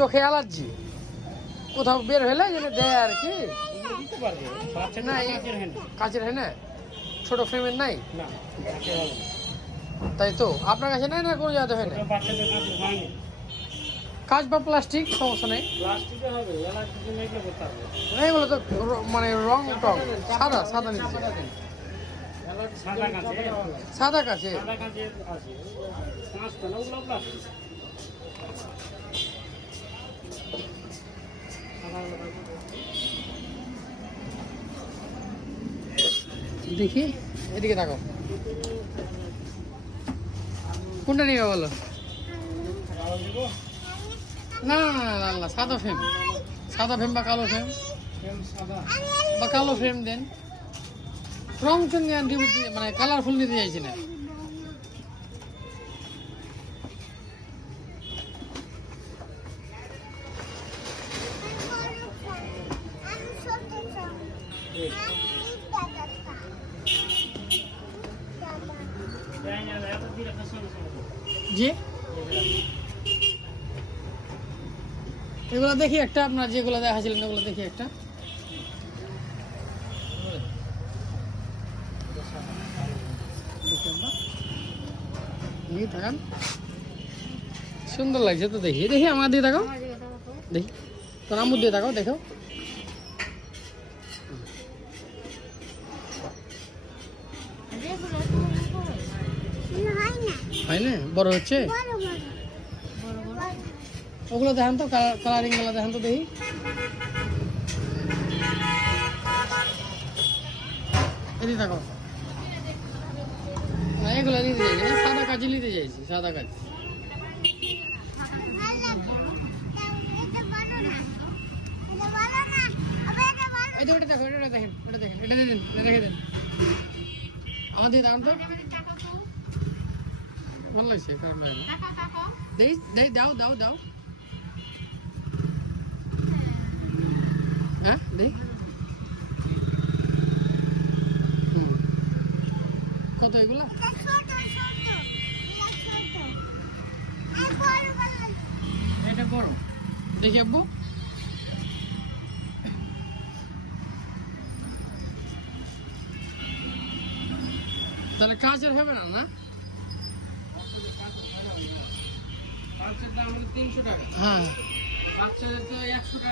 চোখে অ্যালার্জি কোথাও বের হলে যেন দেয় আর কি। না কাচের হ্যাঁ না, ছোট ফ্রেমের নাই তাই তো আপনার কাছে নাই না কোনো জায়গাতে হয় না? কাঁচ বা প্লাস্টিক সমস্যা নেই, এগুলো তো মানে রং টং সাদা সাদা নিচ্ছে সাদা কাছে দেখি এদিকে থাকো কোনটা নিবে বলো? না না না না সাদা ফ্রেম, সাদা ফ্রেম বা কালো ফ্রেম বা কালো ফ্রেম দেন। রং চং মানে কালারফুল নিতে চাইছি না। জি এগুলো দেখি একটা, আপনার যেগুলো দেখাছিলেন ওগুলো দেখি একটা। থাকান সুন্দর লাগছে তো, দেখি দেখি আমার দিয়ে দেখাও, দেখি তোর আমুর দিয়ে দেখাও, দেখো হয় না, বড় হচ্ছে ওগুলো দেখান তো, কালারিং গুলো দেখান তো দেখি। এদিকে থাকো না, এগুলো নিতে চাইছি না, সাদা কাজ নিতে চাইছি, সাদা কাজ। ওটা দেখো, এটা দেখেন, এটা দেখেন, এটা দিন, এটা রেখে দেন আমার দিয়ে দাম তো ভালো লাগছে, খারাপ লাগে না। দাও দাও দাও, হ্যাঁ দেই কত এগুলা? এটা বড় দেখি আব্বু, তাহলে কাজের হবে না? না কাজের দাম 300 টাকা, হ্যাঁ বাচ্চাদের তো 100 টাকা।